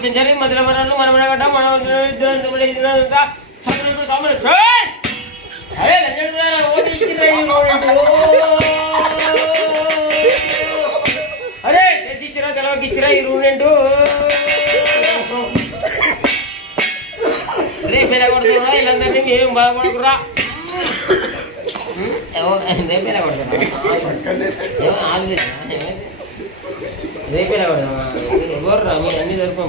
century మధ్యలో మరణాలు మనమడగడ్డ మనం అరే ఓటు అరే తెచ్చిచ్చిరా తెలవకి ఇచ్చిరా ఈ రూడెంటు రేపు ఎలా కొడుతున్నా వీళ్ళందరినీ మేము బాధపడకురా రేపు ఎలా కొడుతున్నా రేపు ఎలా కొడుతున్నా ఎవర్రా మీరు అన్ని జరుపు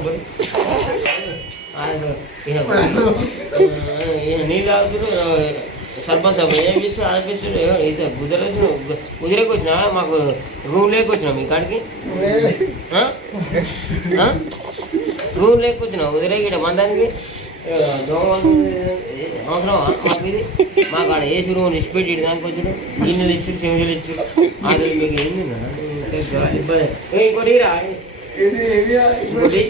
నీళ్ళు తాగుతున్నారు సర్పంచ్ ఏం చేస్తారు అనిపిస్తుంది ఇది కుదిరేకి వచ్చినా మాకు రూమ్ లేకొచ్చినా మీ కాడికి రూమ్ లేకొచ్చినా కుదిరేకి ఇక్కడ మందానికి దోమలు అవసరం మాకు ఇది మాకు ఆడ ఏసీ రూమ్ ఇచ్చిపెట్టి దానికి వచ్చాడు గిన్నెలు ఇచ్చారు చెంచాలు ఇచ్చారు అసలు మీకు ఏంది ఇంకోటి రా ఇంకోటి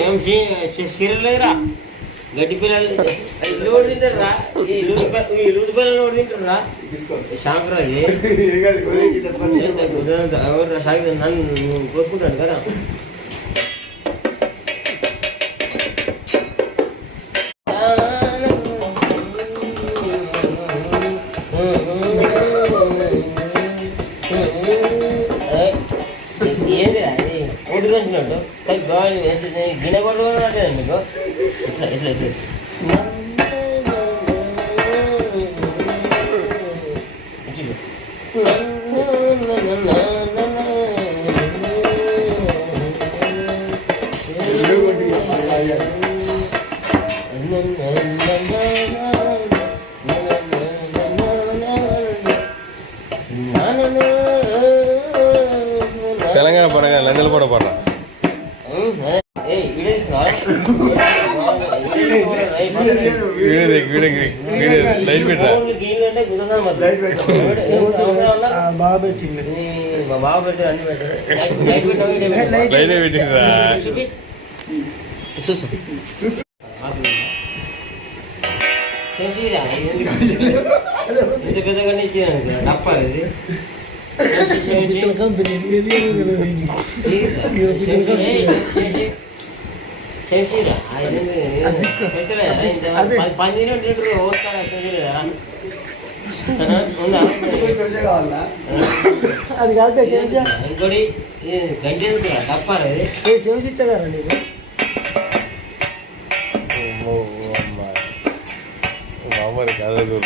చెంచి సీరియల్ లేదురా గడ్డి పిల్లలు లోడ్ తింటారా ఈ లూజు పిల్లలు లోడ్ తింటారా షాక్ రా షాక్ నన్ను కోసుకుంటాను కదా ఏంది అది ఒడ్డు దంచినట్టు గిన్నె కొట్టు మీకు ఇట్లా ఇట్లా ఇట్లా తెలంగాణ పండుగ లందల కూడా పడ లైట్ పెట్టా బాగా పెట్టింది బాగా పెడితే అన్ని పెట్టారు పెట్టిందా ఇంత పెద్దగానే ఇచ్చేది డప్పాలి ఇది పందిని అది కాదు ఇంకోటి గంటే డప్పాలి చెంచి ఇచ్చగారండి మామూలు కాదు